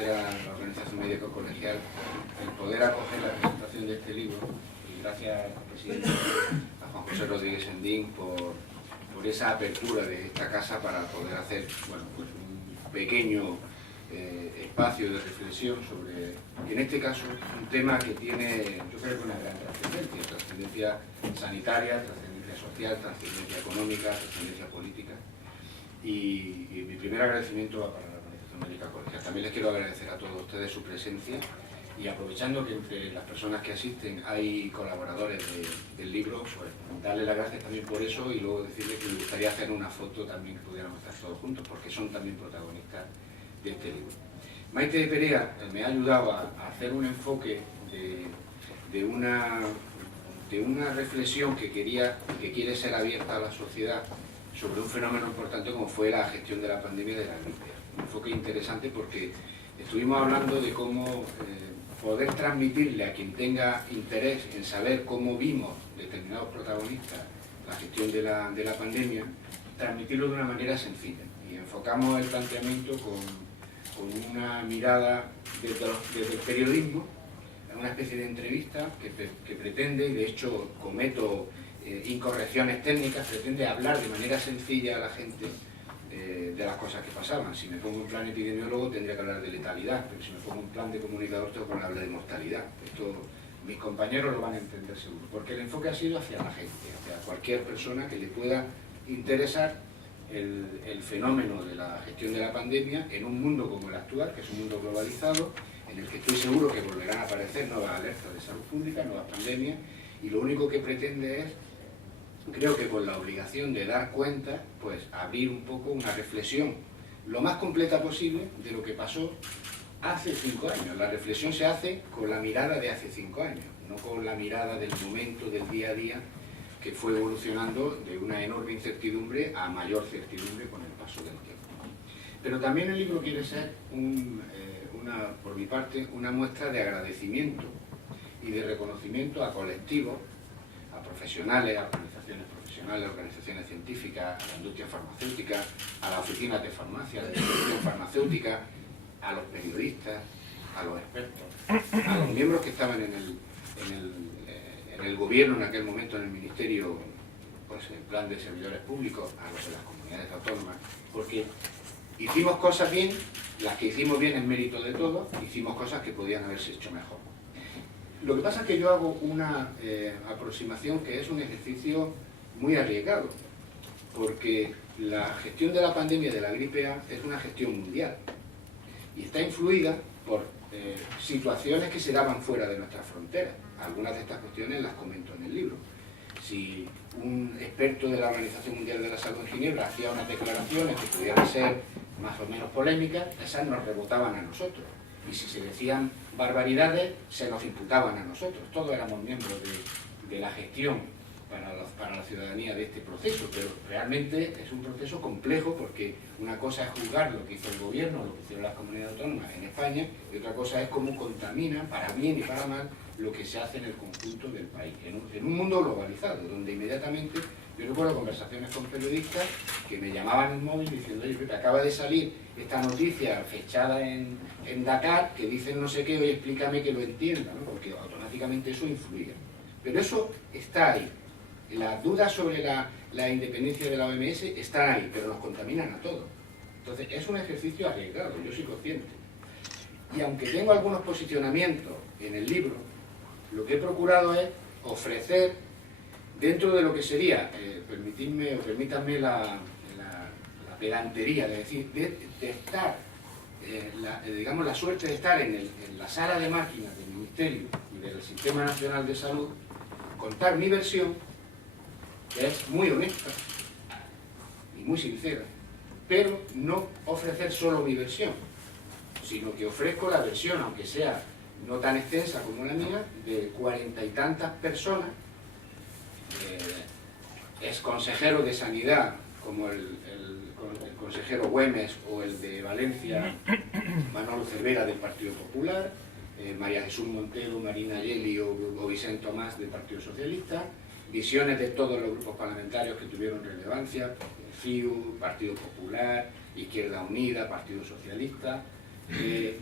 agradecer a la Organización Médica Colegial el poder acoger la presentación de este libro, y gracias al presidente, a Juan José Rodríguez Endín, por esa apertura de esta casa para poder hacer, bueno, pues un pequeño espacio de reflexión sobre, en este caso, un tema que tiene, yo creo que una gran trascendencia sanitaria, trascendencia social, trascendencia económica, trascendencia política. Y mi primer agradecimiento va para la Organización Médica Colegial. También les quiero agradecer a todos ustedes su presencia, y aprovechando que entre las personas que asisten hay colaboradores del libro, pues darles las gracias también por eso, y luego decirles que me gustaría hacer una foto también, que pudiéramos estar todos juntos, porque son también protagonistas de este libro. Maite de Perea me ha ayudado a hacer un enfoque de una reflexión que quiere ser abierta a la sociedad sobre un fenómeno importante como fue la gestión de la pandemia de la gripe. Un enfoque interesante porque estuvimos hablando de cómo poder transmitirle a quien tenga interés en saber cómo vimos determinados protagonistas la gestión de la pandemia, transmitirlo de una manera sencilla. Y enfocamos el planteamiento con una mirada desde el periodismo, una especie de entrevista que pretende, y de hecho cometo incorrecciones técnicas, pretende hablar de manera sencilla a la gente de las cosas que pasaban. Si me pongo en plan epidemiólogo tendría que hablar de letalidad, pero si me pongo en plan de comunicador tengo que hablar de mortalidad. Esto mis compañeros lo van a entender seguro, porque el enfoque ha sido hacia la gente, hacia cualquier persona que le pueda interesar el fenómeno de la gestión de la pandemia en un mundo como el actual, que es un mundo globalizado, en el que estoy seguro que volverán a aparecer nuevas alertas de salud pública, nuevas pandemias, y lo único que pretende es, creo que con la obligación de dar cuenta, pues abrir un poco una reflexión lo más completa posible de lo que pasó hace 5 años. La reflexión se hace con la mirada de hace 5 años, no con la mirada del momento, del día a día, que fue evolucionando de una enorme incertidumbre a mayor certidumbre con el paso del tiempo. Pero también el libro quiere ser, por mi parte, una muestra de agradecimiento y de reconocimiento a colectivos, a profesionales, a organizaciones profesionales, a organizaciones científicas, a la industria farmacéutica, a las oficinas de farmacia, a la distribución farmacéutica, a los periodistas, a los expertos, a los miembros que estaban en el gobierno en aquel momento, en el ministerio, pues en el plan de servidores públicos, a los de las comunidades autónomas, porque hicimos cosas bien, las que hicimos bien en mérito de todos, hicimos cosas que podían haberse hecho mejor. Lo que pasa es que yo hago una aproximación que es un ejercicio muy arriesgado, porque la gestión de la pandemia de la gripe A es una gestión mundial y está influida por situaciones que se daban fuera de nuestras fronteras. Algunas de estas cuestiones las comento en el libro. Si un experto de la Organización Mundial de la Salud en Ginebra hacía unas declaraciones que pudieran ser más o menos polémicas, esas nos rebotaban a nosotros. Y si se decían barbaridades, se nos imputaban a nosotros. Todos éramos miembros de la gestión para la ciudadanía de este proceso, pero realmente es un proceso complejo, porque una cosa es juzgar lo que hizo el gobierno, lo que hicieron las comunidades autónomas en España, y otra cosa es cómo contamina, para bien y para mal, lo que se hace en el conjunto del país, en un mundo globalizado, donde inmediatamente, yo recuerdo conversaciones con periodistas que me llamaban en móvil diciendo: oye, Pepe, acaba de salir esta noticia fechada en Dakar, que dicen no sé qué, oye, explícame que lo entienda, ¿no? Porque automáticamente eso influye. Pero eso está ahí. Las dudas sobre la independencia de la OMS están ahí, pero nos contaminan a todos. Entonces, es un ejercicio arriesgado, yo soy consciente. Y aunque tengo algunos posicionamientos en el libro, lo que he procurado es ofrecer, dentro de lo que sería, permítanme la pedantería, de decir, de estar, digamos, la suerte de estar en la sala de máquinas del Ministerio y del Sistema Nacional de Salud, contar mi versión, que es muy honesta y muy sincera, pero no ofrecer solo mi versión, sino que ofrezco la versión, aunque sea no tan extensa como la mía, de 40 y tantas personas, ex consejeros de Sanidad, como el consejero Güemes, o el de Valencia, Manolo Cervera, del Partido Popular, María Jesús Montero, Marina Yeli o Vicente Tomás, del Partido Socialista, visiones de todos los grupos parlamentarios que tuvieron relevancia: FIU, Partido Popular, Izquierda Unida, Partido Socialista,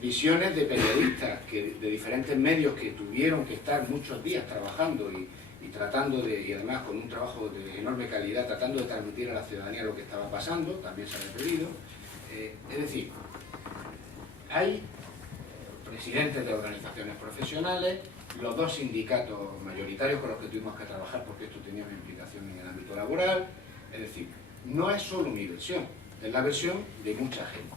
visiones de periodistas de diferentes medios que tuvieron que estar muchos días trabajando y tratando de, y además con un trabajo de enorme calidad, tratando de transmitir a la ciudadanía lo que estaba pasando, también se ha pedido. Es decir, hay presidentes de organizaciones profesionales, los dos sindicatos mayoritarios con los que tuvimos que trabajar porque esto tenía una implicación en el ámbito laboral. Es decir, no es solo mi versión, es la versión de mucha gente.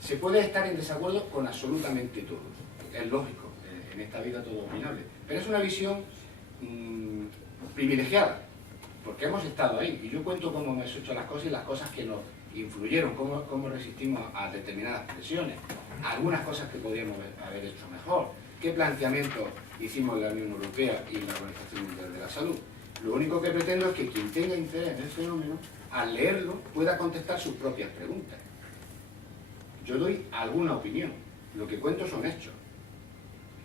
Se puede estar en desacuerdo con absolutamente todo, es lógico, en esta vida todo es opinable, pero es una visión privilegiada, porque hemos estado ahí, y yo cuento cómo hemos hecho las cosas y las cosas que nos influyeron, cómo resistimos a determinadas presiones, algunas cosas que podíamos haber hecho mejor, qué planteamientos hicimos en la Unión Europea y en la Organización Mundial de la Salud. Lo único que pretendo es que quien tenga interés en el fenómeno, al leerlo, pueda contestar sus propias preguntas. Yo doy alguna opinión, lo que cuento son hechos,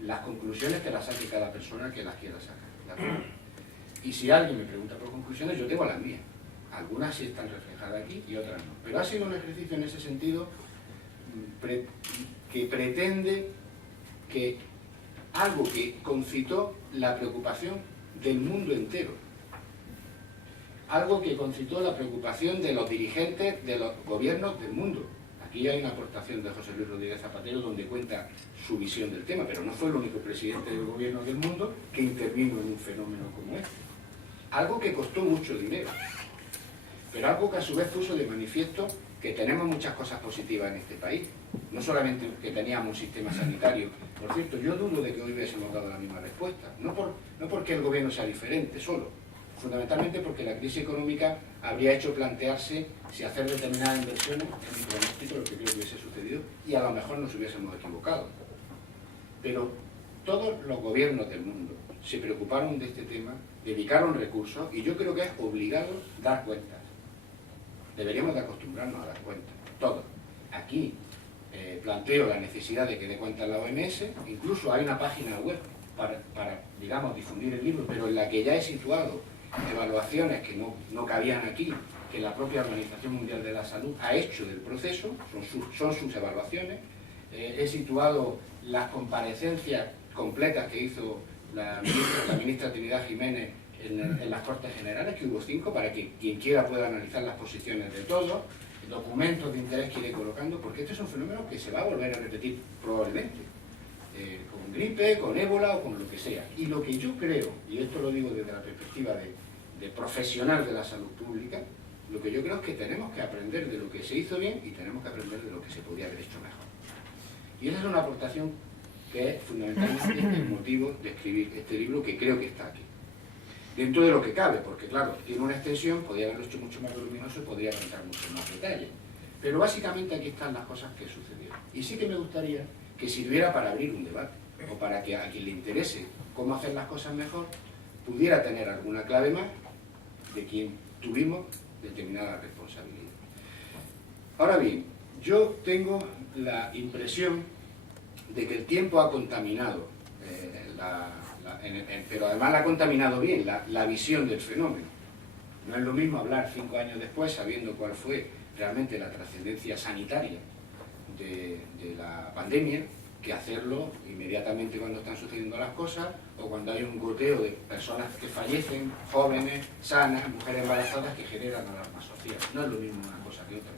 las conclusiones que las saque cada persona que las quiera sacar. Y si alguien me pregunta por conclusiones, yo tengo las mías. Algunas sí están reflejadas aquí y otras no. Pero ha sido un ejercicio en ese sentido que pretende que algo que concitó la preocupación del mundo entero, algo que concitó la preocupación de los dirigentes de los gobiernos del mundo. Aquí hay una aportación de José Luis Rodríguez Zapatero donde cuenta su visión del tema, pero no fue el único presidente del gobierno del mundo que intervino en un fenómeno como este. Algo que costó mucho dinero, pero algo que a su vez puso de manifiesto que tenemos muchas cosas positivas en este país. No solamente que teníamos un sistema sanitario. Por cierto, yo dudo de que hoy hubiésemos dado la misma respuesta. No porque el gobierno sea diferente solo, fundamentalmente porque la crisis económica habría hecho plantearse si hacer determinadas inversiones en mi pronóstico, lo que creo que hubiese sucedido, y a lo mejor nos hubiésemos equivocado. Pero todos los gobiernos del mundo se preocuparon de este tema, dedicaron recursos, y yo creo que es obligado dar cuentas. Deberíamos de acostumbrarnos a dar cuentas, todos. Aquí planteo la necesidad de que dé cuenta la OMS, incluso hay una página web para, digamos, difundir el libro, pero en la que ya he situado evaluaciones que no cabían aquí, que la propia Organización Mundial de la Salud ha hecho del proceso, son sus evaluaciones. He situado las comparecencias completas que hizo la ministra Trinidad Jiménez en las Cortes Generales, que hubo 5, para que quien quiera pueda analizar las posiciones de todos, documentos de interés que iré colocando, porque este es un fenómeno que se va a volver a repetir probablemente, con gripe, con ébola o con lo que sea. Y lo que yo creo, y esto lo digo desde la perspectiva de profesional de la salud pública, lo que yo creo es que tenemos que aprender de lo que se hizo bien y tenemos que aprender de lo que se podía haber hecho mejor. Y esa es una aportación que es fundamentalmente el motivo de escribir este libro, que creo que está aquí. Dentro de lo que cabe, porque claro, tiene una extensión, podría haberlo hecho mucho más voluminoso y podría contar muchos más detalles. Pero básicamente aquí están las cosas que sucedieron. Y sí que me gustaría que sirviera para abrir un debate, o para que a quien le interese cómo hacer las cosas mejor, pudiera tener alguna clave más de quien tuvimos determinada responsabilidad. Ahora bien, yo tengo la impresión de que el tiempo ha contaminado pero además la ha contaminado bien la visión del fenómeno. No es lo mismo hablar 5 años después, sabiendo cuál fue realmente la trascendencia sanitaria de la pandemia, que hacerlo inmediatamente cuando están sucediendo las cosas, o cuando hay un goteo de personas que fallecen, jóvenes, sanas, mujeres embarazadas, que generan alarma social. No es lo mismo una cosa que otra.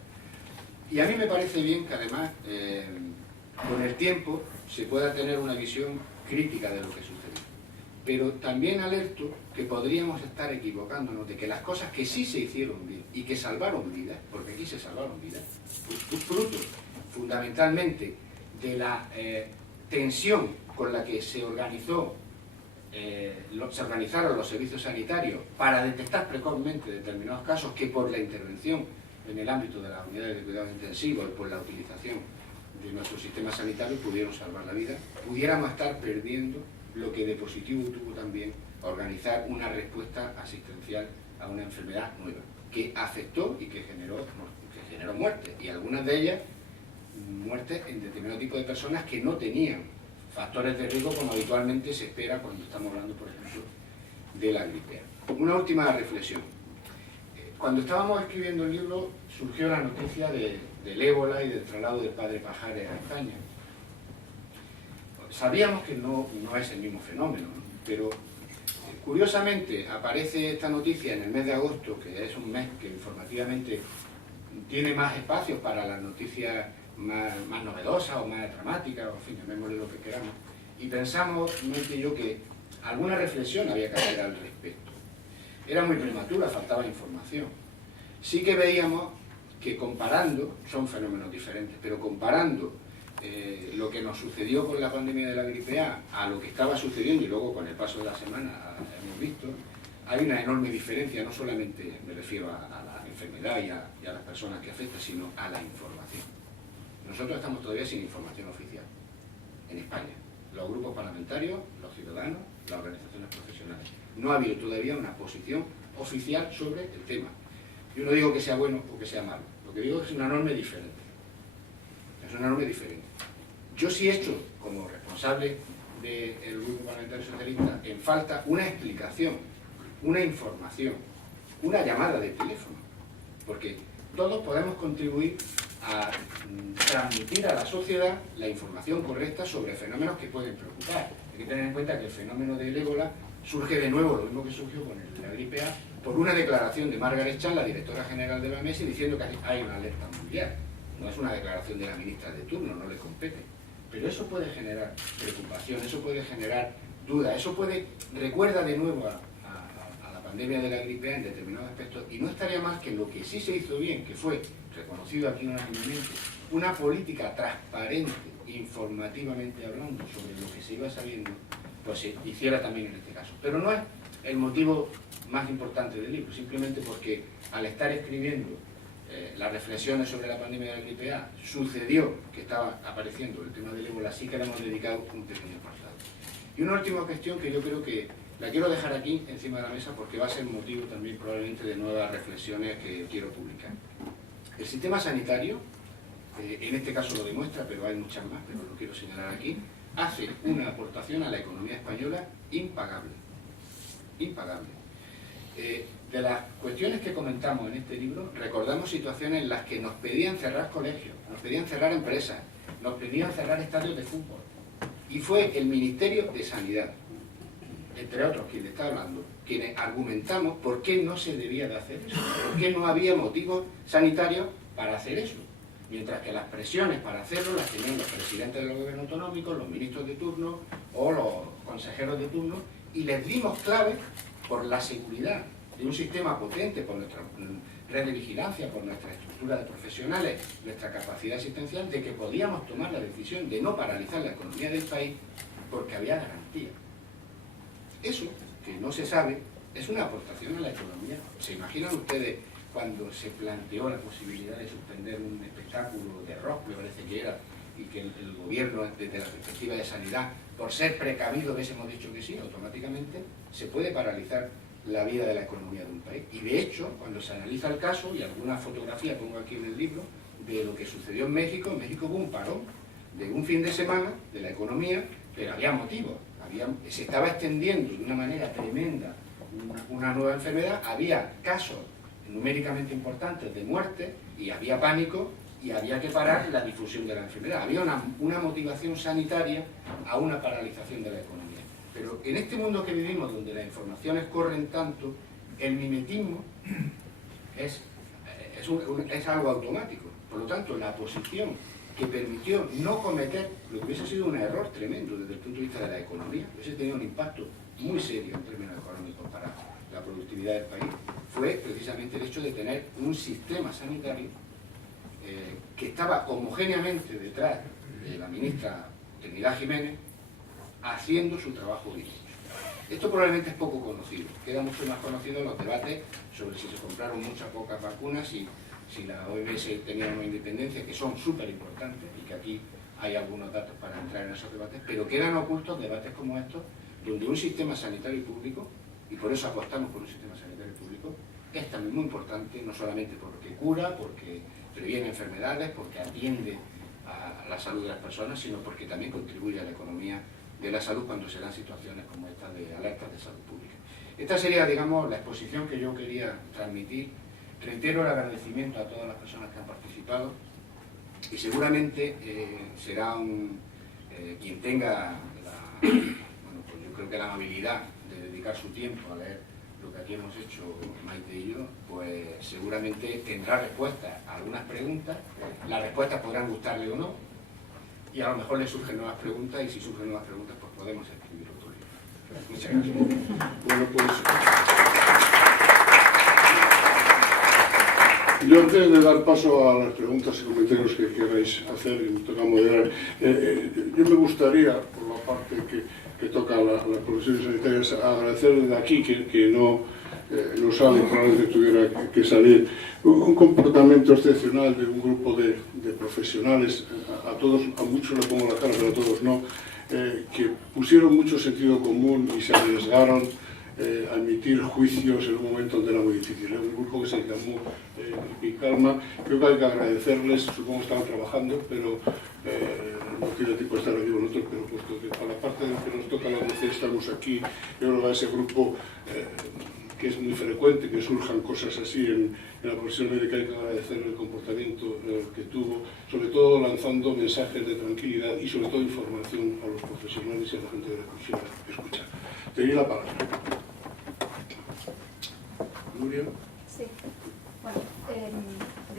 Y a mí me parece bien que además, con el tiempo, se pueda tener una visión crítica de lo que sucedió. Pero también alerto que podríamos estar equivocándonos de que las cosas que sí se hicieron bien y que salvaron vidas, porque aquí se salvaron vidas, fruto fundamentalmente de la tensión con la que se organizaron los servicios sanitarios para detectar precozmente determinados casos, que por la intervención en el ámbito de las unidades de cuidados intensivos y por la utilización de nuestro sistema sanitario pudieron salvar la vida, pudiéramos estar perdiendo lo que de positivo tuvo también organizar una respuesta asistencial a una enfermedad nueva, que afectó y que generó muertes, y algunas de ellas muertes en determinado tipo de personas que no tenían factores de riesgo como habitualmente se espera cuando estamos hablando, por ejemplo, de la gripe. Una última reflexión. Cuando estábamos escribiendo el libro surgió la noticia del ébola y del traslado del padre Pajares a España. sabíamos que no es el mismo fenómeno, ¿no? Pero curiosamente aparece esta noticia en el mes de agosto, que es un mes que informativamente tiene más espacios para las noticias más novedosas o más dramáticas, o en fin, llamémosle lo que queramos, y pensamos, Maite y yo, que alguna reflexión había que hacer al respecto. Era muy prematura, faltaba información. Sí que veíamos que comparando, son fenómenos diferentes, pero comparando lo que nos sucedió con la pandemia de la gripe A lo que estaba sucediendo, y luego con el paso de la semana hemos visto, hay una enorme diferencia. No solamente me refiero a la enfermedad y a las personas que afecta, sino a la información. Nosotros estamos todavía sin información oficial en España. Los grupos parlamentarios, los ciudadanos, las organizaciones profesionales. No ha habido todavía una posición oficial sobre el tema. Yo no digo que sea bueno o que sea malo. Lo que digo es que es una enorme diferencia. Es una enorme diferencia. Yo sí he hecho, como responsable del Grupo Parlamentario Socialista, en falta una explicación, una información, una llamada de teléfono. Porque todos podemos contribuir a transmitir a la sociedad la información correcta sobre fenómenos que pueden preocupar. Hay que tener en cuenta que el fenómeno del ébola surge de nuevo, lo mismo que surgió con la gripe A, por una declaración de Margaret Chan, la directora general de la OMS, diciendo que hay una alerta mundial. No es una declaración de la ministra de turno, no le compete. Pero eso puede generar preocupación, eso puede generar duda, eso recuerda de nuevo a la pandemia de la gripe A en determinados aspectos, y no estaría más que lo que sí se hizo bien, que fue reconocido aquí unánimemente, una política transparente, informativamente hablando, sobre lo que se iba sabiendo, pues se hiciera también en este caso. Pero no es el motivo más importante del libro, simplemente porque al estar escribiendo las reflexiones sobre la pandemia de la gripe A, sucedió que estaba apareciendo el tema del ébola, sí que le hemos dedicado un pequeño apartado. Y una última cuestión que yo creo que la quiero dejar aquí encima de la mesa, porque va a ser motivo también probablemente de nuevas reflexiones que quiero publicar. El sistema sanitario, en este caso lo demuestra, pero hay muchas más, pero lo quiero señalar aquí, hace una aportación a la economía española impagable. Impagable. De las cuestiones que comentamos en este libro, recordamos situaciones en las que nos pedían cerrar colegios, nos pedían cerrar empresas, nos pedían cerrar estadios de fútbol. Y fue el Ministerio de Sanidad, entre otros quien le está hablando, quienes argumentamos por qué no se debía de hacer eso, por qué no había motivos sanitarios para hacer eso. Mientras que las presiones para hacerlo las tenían los presidentes de los gobiernos autonómicos, los ministros de turno o los consejeros de turno, y les dimos clave por la seguridad de un sistema potente, por nuestra red de vigilancia, por nuestra estructura de profesionales, nuestra capacidad asistencial, de que podíamos tomar la decisión de no paralizar la economía del país porque había garantía. Eso, que no se sabe, es una aportación a la economía. ¿Se imaginan ustedes cuando se planteó la posibilidad de suspender un espectáculo de rock, me parece que era, y que el gobierno, desde la perspectiva de sanidad, por ser precavido, hubiésemos dicho que sí, automáticamente se puede paralizar la vida de la economía de un país? Y de hecho, cuando se analiza el caso, y alguna fotografía pongo aquí en el libro, de lo que sucedió en México hubo un parón de un fin de semana de la economía, pero había motivos. Se estaba extendiendo de una manera tremenda una nueva enfermedad, había casos numéricamente importantes de muerte, y había pánico, y había que parar la difusión de la enfermedad. Había una motivación sanitaria a una paralización de la economía. Pero en este mundo que vivimos, donde las informaciones corren tanto, el mimetismo es algo automático. Por lo tanto, la posición que permitió no cometer lo que hubiese sido un error tremendo desde el punto de vista de la economía, hubiese tenido un impacto muy serio en términos económicos para la productividad del país, fue precisamente el hecho de tener un sistema sanitario que estaba homogéneamente detrás de la ministra Trinidad Jiménez, haciendo su trabajo bien hecho. Esto probablemente es poco conocido, queda mucho más conocido en los debates sobre si se compraron muchas pocas vacunas, si la OMS tenía una independencia, que son súper importantes, y que aquí hay algunos datos para entrar en esos debates, pero quedan ocultos debates como estos, donde un sistema sanitario público, y por eso apostamos por un sistema sanitario público, es también muy importante, no solamente porque cura, porque previene enfermedades, porque atiende a la salud de las personas, sino porque también contribuye a la economía de la salud cuando se dan situaciones como esta de alertas de salud pública. Esta sería, digamos, la exposición que yo quería transmitir. Reitero el agradecimiento a todas las personas que han participado, y seguramente será un quien tenga bueno, pues yo creo que la amabilidad de dedicar su tiempo a leer lo que aquí hemos hecho Maite y yo, pues seguramente tendrá respuestas a algunas preguntas. Las respuestas podrán gustarle o no, y a lo mejor le surgen nuevas preguntas, y si surgen nuevas preguntas, pues podemos escribir otro libro. Muchas gracias. Bueno, pues yo, antes de dar paso a las preguntas y comentarios que queráis hacer, y me toca moderar, yo me gustaría, por la parte que toca a las profesiones sanitarias, agradecer desde aquí, que no sale, probablemente tuviera que salir, un comportamiento excepcional de un grupo de profesionales, a todos, a muchos le pongo la cara, pero a todos no, que pusieron mucho sentido común y se arriesgaron a emitir juicios en un momento donde era muy difícil. Un grupo que se llamó Calma. Creo que hay que agradecerles, supongo que estaban trabajando, pero no tiene tiempo de estar aquí con nosotros, pero puesto que para la parte de que nos toca la DC estamos aquí, yo creo que a ese grupo que es muy frecuente que surjan cosas así en la profesión médica, hay que agradecer el comportamiento que tuvo, sobre todo lanzando mensajes de tranquilidad y sobre todo información a los profesionales y a la gente que le quisiera escuchar. Te doy la palabra. Nuria. Sí. Bueno,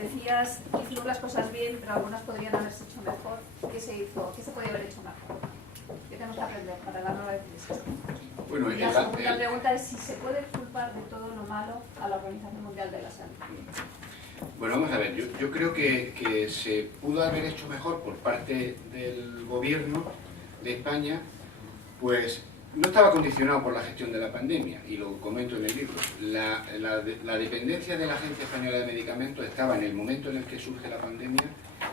decías que hicimos las cosas bien, pero algunas podrían haberse hecho mejor. ¿Qué se hizo? ¿Qué se podría haber hecho mejor? ¿Qué tenemos que aprender para la nueva crisis? Bueno, y la segunda pregunta es si se puede culpar de todo lo malo a la Organización Mundial de la Salud. Bueno, vamos a ver, yo creo que se pudo haber hecho mejor por parte del gobierno de España, pues no estaba condicionado por la gestión de la pandemia, y lo comento en el libro. La dependencia de la Agencia Española de Medicamentos estaba en el momento en el que surge la pandemia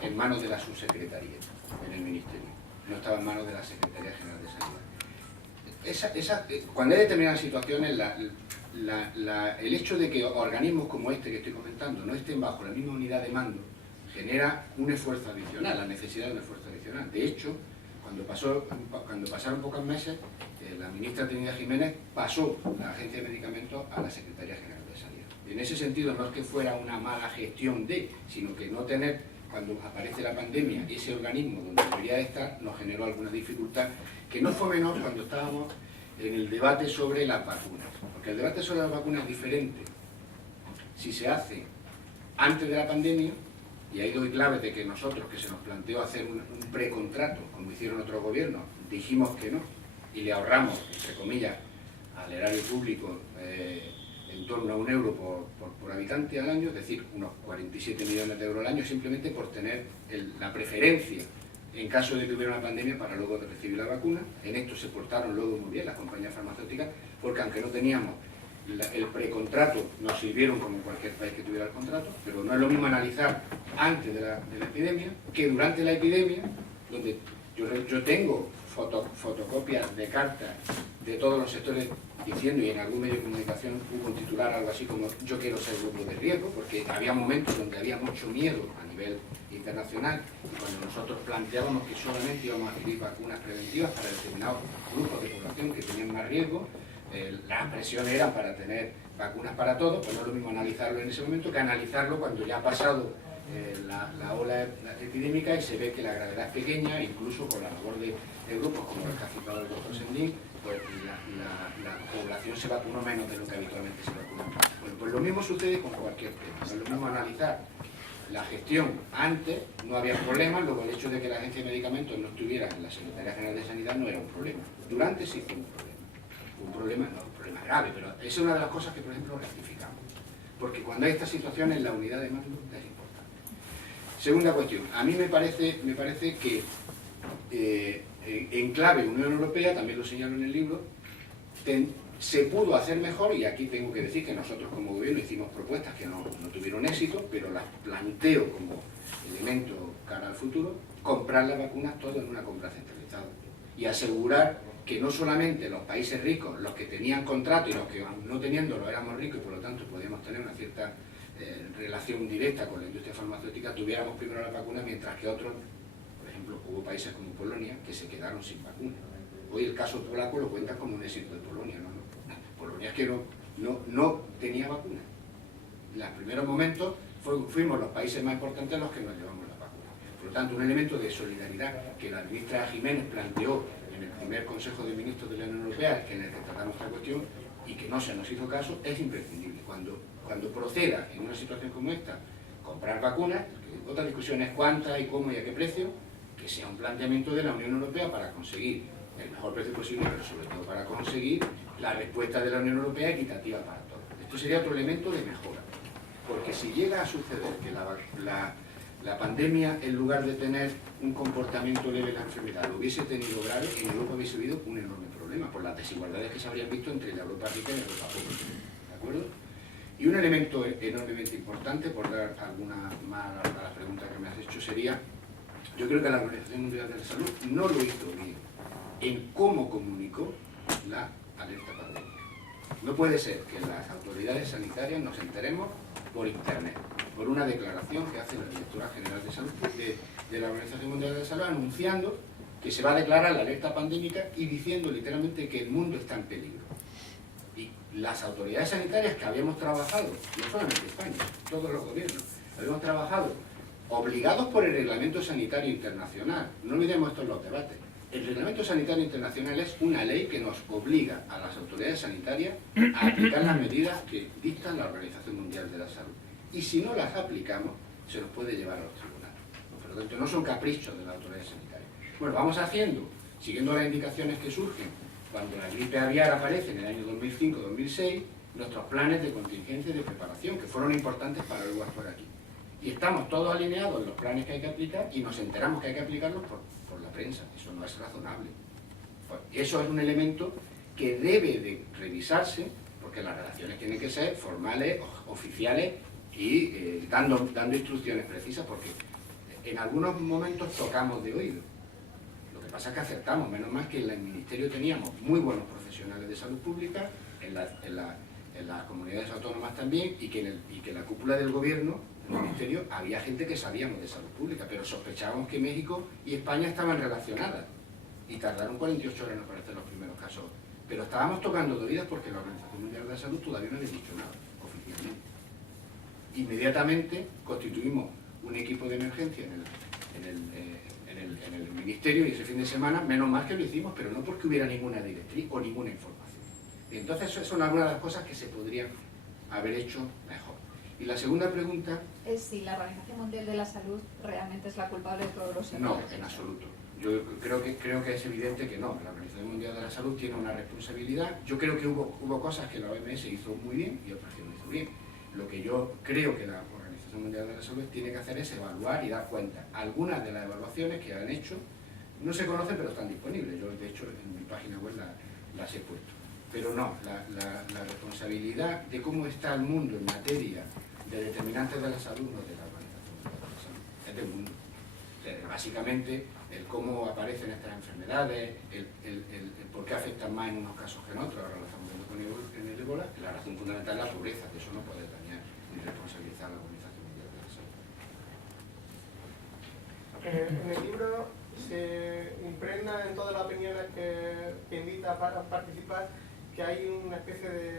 en manos de la subsecretaría, en el Ministerio. No estaba en manos de la Secretaría General de Sanidad. Cuando hay determinadas situaciones, el hecho de que organismos como este que estoy comentando no estén bajo la misma unidad de mando genera un esfuerzo adicional, la necesidad de un esfuerzo adicional. De hecho, cuando pasaron pocos meses, la ministra Trinidad Jiménez pasó la Agencia de Medicamentos a la Secretaría General de Sanidad. En ese sentido, no es que fuera una mala gestión sino que no tener, cuando aparece la pandemia, ese organismo donde debería estar, nos generó alguna dificultad, que no fue menor cuando estábamos en el debate sobre las vacunas. Porque el debate sobre las vacunas es diferente si se hace antes de la pandemia, y ahí doy claves de que nosotros, que se nos planteó hacer un precontrato, como hicieron otros gobiernos, dijimos que no, y le ahorramos, entre comillas, al erario público en torno a €1 por habitante al año, es decir, unos 47 millones de euros al año, simplemente por tener la preferencia en caso de que hubiera una pandemia para luego recibir la vacuna. En esto se portaron luego muy bien las compañías farmacéuticas, porque aunque no teníamos el precontrato, nos sirvieron como en cualquier país que tuviera el contrato, pero no es lo mismo analizar antes de la epidemia que durante la epidemia, donde yo tengo fotocopias de cartas de todos los sectores diciendo, y en algún medio de comunicación hubo un titular algo así como "yo quiero ser grupo de riesgo", porque había momentos donde había mucho miedo a nivel internacional, y cuando nosotros planteábamos que solamente íbamos a adquirir vacunas preventivas para determinados grupos de población que tenían más riesgo, las presiones eran para tener vacunas para todos, pues no es lo mismo analizarlo en ese momento que analizarlo cuando ya ha pasado la ola epidémica y se ve que la gravedad es pequeña, incluso con la labor de grupos como el que ha citado el doctor Sendín, pues la población se vacunó menos de lo que habitualmente se vacuna. Bueno, pues lo mismo sucede con cualquier tema, no es lo mismo analizar la gestión antes, no había problemas, luego el hecho de que la Agencia de Medicamentos no estuviera en la Secretaría General de Sanidad no era un problema, durante sí fue un problema. Un problema grave, pero esa es una de las cosas que, por ejemplo, rectificamos. Porque cuando hay estas situaciones, la unidad de mando es importante. Segunda cuestión, a mí me parece que en clave Unión Europea, también lo señalo en el libro, se pudo hacer mejor, y aquí tengo que decir que nosotros como gobierno hicimos propuestas que no tuvieron éxito, pero las planteo como elemento cara al futuro: comprar las vacunas todo en una compra centralizada y asegurar que no solamente los países ricos, los que tenían contrato y los que no teniéndolo éramos ricos y por lo tanto podíamos tener una cierta relación directa con la industria farmacéutica, tuviéramos primero las vacunas, mientras que otros, por ejemplo, hubo países como Polonia que se quedaron sin vacunas. Hoy el caso polaco lo cuentan como un éxito de Polonia, ¿no? Polonia es que no tenía vacunas. En los primeros momentos fuimos los países más importantes los que nos llevamos las vacunas. Por lo Por tanto, un elemento de solidaridad que la ministra Jiménez planteó en el primer Consejo de Ministros de la Unión Europea, que en el que tratamos esta cuestión, y que no se nos hizo caso, es imprescindible. Cuando proceda en una situación como esta comprar vacunas, que otra discusión es cuántas y cómo y a qué precio, que sea un planteamiento de la Unión Europea para conseguir el mejor precio posible, pero sobre todo para conseguir la respuesta de la Unión Europea equitativa para todos. Esto sería otro elemento de mejora, porque si llega a suceder que la pandemia, en lugar de tener un comportamiento leve en la enfermedad, lo hubiese tenido grave, en Europa hubiese habido un enorme problema por las desigualdades que se habrían visto entre la Europa rica y la Europa pobre. ¿De acuerdo? Y un elemento enormemente importante, por dar alguna más a la pregunta que me has hecho, sería, yo creo que la Organización Mundial de la Salud no lo hizo bien en cómo comunicó la alerta pandémica. No puede ser que las autoridades sanitarias nos enteremos por internet, por una declaración que hace la Directora General de Salud de la Organización Mundial de la Salud, anunciando que se va a declarar la alerta pandémica y diciendo literalmente que el mundo está en peligro. Y las autoridades sanitarias que habíamos trabajado, no solamente España, todos los gobiernos, habíamos trabajado obligados por el Reglamento Sanitario Internacional. No olvidemos esto en los debates. El Reglamento Sanitario Internacional es una ley que nos obliga a las autoridades sanitarias a aplicar las medidas que dicta la Organización Mundial de la Salud. Y si no las aplicamos, se nos puede llevar a los tribunales. Por lo tanto, no son caprichos de las autoridades sanitarias. Bueno, vamos haciendo, siguiendo las indicaciones que surgen cuando la gripe aviar aparece en el año 2005-2006, nuestros planes de contingencia y de preparación, que fueron importantes para luego actuar aquí. Y estamos todos alineados en los planes que hay que aplicar y nos enteramos que hay que aplicarlos por la prensa. Eso no es razonable. Pues eso es un elemento que debe de revisarse, porque las relaciones tienen que ser formales, oficiales y dando instrucciones precisas, porque en algunos momentos tocamos de oído. Lo que pasa es que acertamos, menos mal que en el Ministerio teníamos muy buenos profesionales de salud pública, en las comunidades autónomas también, y que en la cúpula del gobierno, en el Ministerio, había gente que sabíamos de salud pública, pero sospechábamos que México y España estaban relacionadas, y tardaron 48 horas en aparecer los primeros casos. Pero estábamos tocando de oídas porque la Organización Mundial de la Salud todavía no había dicho nada, oficialmente. Inmediatamente constituimos un equipo de emergencia en el Ministerio, y ese fin de semana, menos mal que lo hicimos, pero no porque hubiera ninguna directriz o ninguna información. Y entonces, eso son algunas de las cosas que se podrían haber hecho mejor. Y la segunda pregunta es si la Organización Mundial de la Salud realmente es la culpable de todos los errores. No, en absoluto. Yo creo que es evidente que no. La Organización Mundial de la Salud tiene una responsabilidad. Yo creo que hubo cosas que la OMS hizo muy bien y otras que no hizo bien. Lo que yo creo que la Organización Mundial de la Salud tiene que hacer es evaluar y dar cuenta. Algunas de las evaluaciones que han hecho no se conocen, pero están disponibles. Yo, de hecho, en mi página web las he puesto. Pero no, la responsabilidad de cómo está el mundo en materia de determinantes de la salud no es de la Organización Mundial de la Salud, es del mundo. Básicamente, el cómo aparecen estas enfermedades, el por qué afectan más en unos casos que en otros, ahora lo estamos viendo con el ébola, la razón fundamental es la pobreza, de eso no puede dañar ni responsabilizar a la Organización Mundial de la Salud. En el libro se impregna en todas las opiniones que invita para participar que hay una especie de